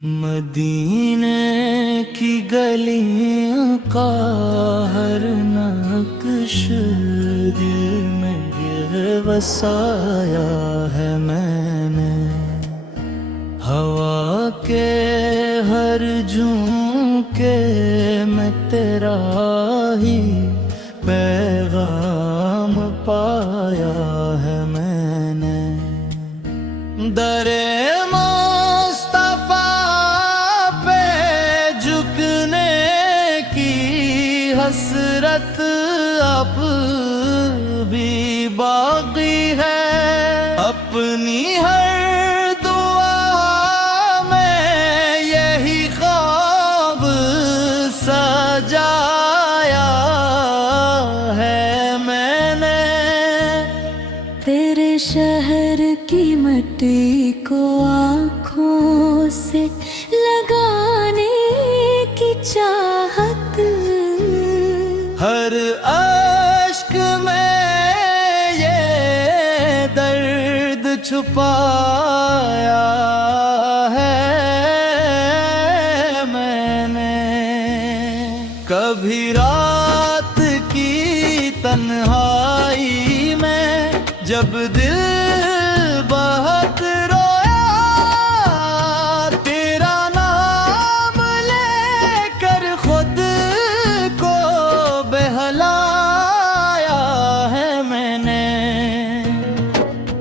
मदीने की गलियों का हर नक्श दिल में ये बसाया है मैंने। हवा के हर झोंके में तेरा ही पैगाम पाया है मैंने। दरे हसरत अब भी बाकी है। अपनी हर दुआ में यही ख्वाब सजाया है मैंने। तेरे शहर की मिट्टी को आँखों से लगाने की चाहत, हर अश्क में ये दर्द छुपाया है मैंने। कभी रात की तन्हाई में जब दिल बहुत रोया, तेरा नाम लेकर खुद को बहलाया है मैंने।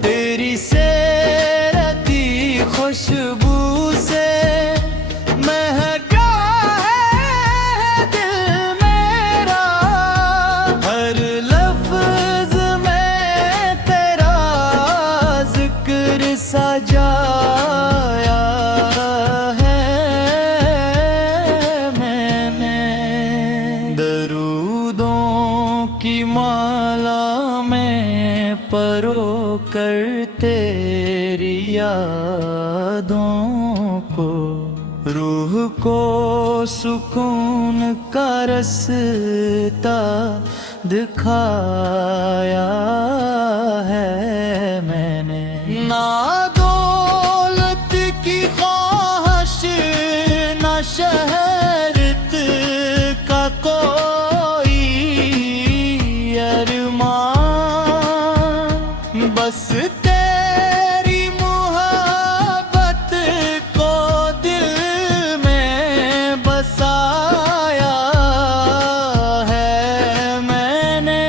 तेरी सेरती खुशबू से महका है दिल मेरा। हर लफ्ज में तेरा जिक्र सजाया है मैंने। दरूदों की माला में परो कर तेरी यादों को, रूह को सुकून का रास्ता दिखाया है मैंने। ना दौलत की ख्वाहिश ना शहरत का कोई अरमान, बस तेरी मोहब्बत को दिल में बसाया है मैंने।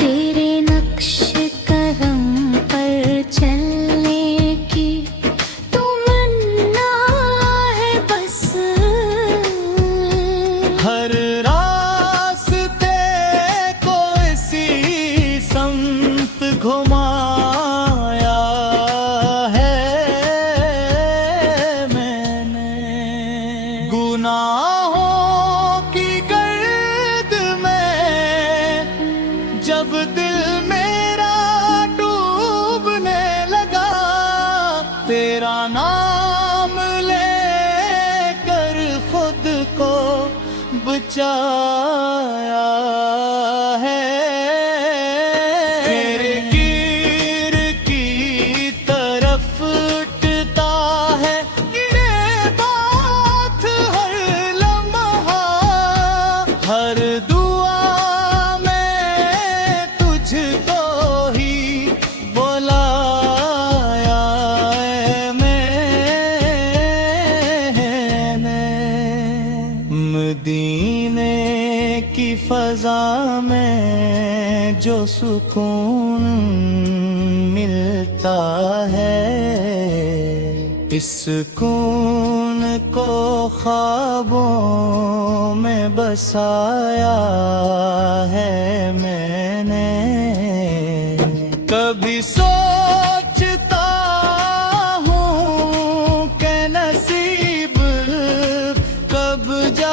तेरे नक्श कदम पर चलने की तमन्ना है बस। हर रास्ते को इसी संत घुमाया है मैंने। गुनाहों की गर्द में जब दिल मेरा डूबने लगा, तेरा नाम लेकर खुद को बचाया है। तेरे गिर की तरफ उठता है गिरे बात हर लम्हा। हर दुआ में तुझको ही बुलाया है मैंने। मदीने की फजा में जो सुकून मिलता है, इस सुकून को ख्वाबों में बसाया है मैंने। कभी सोचता हूँ कि नसीब कब जाएगा,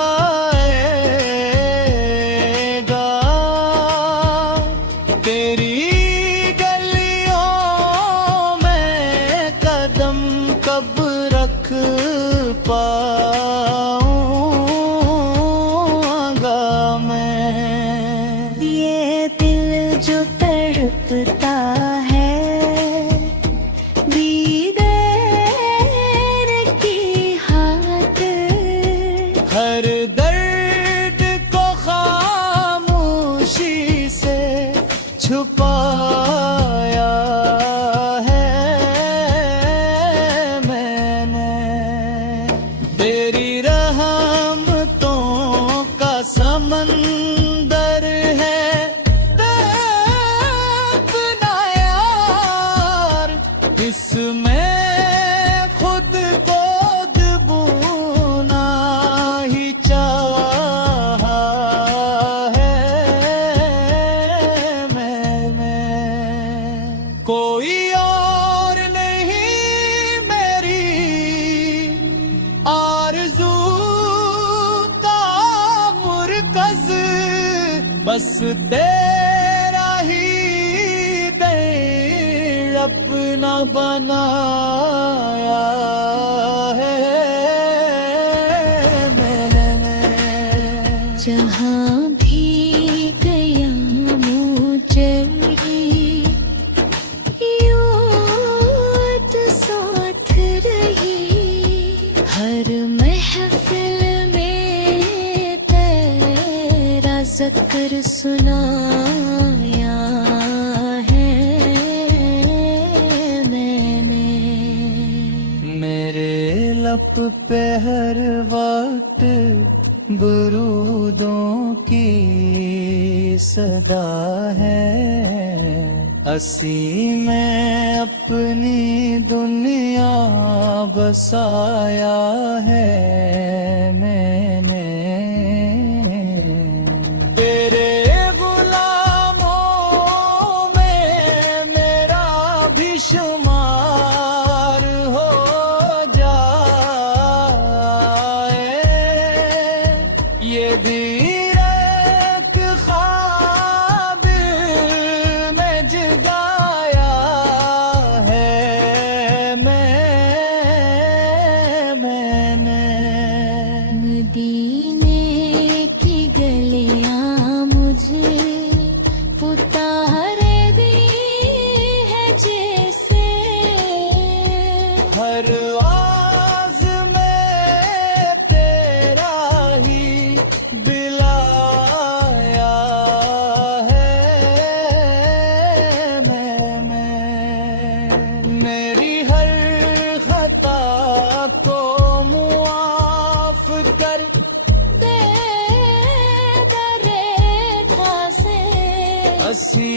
तेरी गलियों में कदम कब रख पाऊंगा मैं। ये दिल जो तड़पता है दीदार की बस तेरा ही दिल अपना बनाया है मैंने। जहाँ भी गया मुझे याद साथ रही, हर महफिल में तेरा जिक्र सुनाया है मैंने। मेरे लब पे हर वक्त बुरूदों की सदा है, असी में अपनी दुनिया बसाया है मैंने। तेरे गुलामों में मेरा भी शुमार हो जाए, ये भी एक ख्वाब में जगाया है मैंने। मदीने की गलियां मुझे उतारे दी है जैसे, हर आवाज में तेरा ही दिलाया है मैं। मेरी हर खता को मुआफ कर दे दरे से असी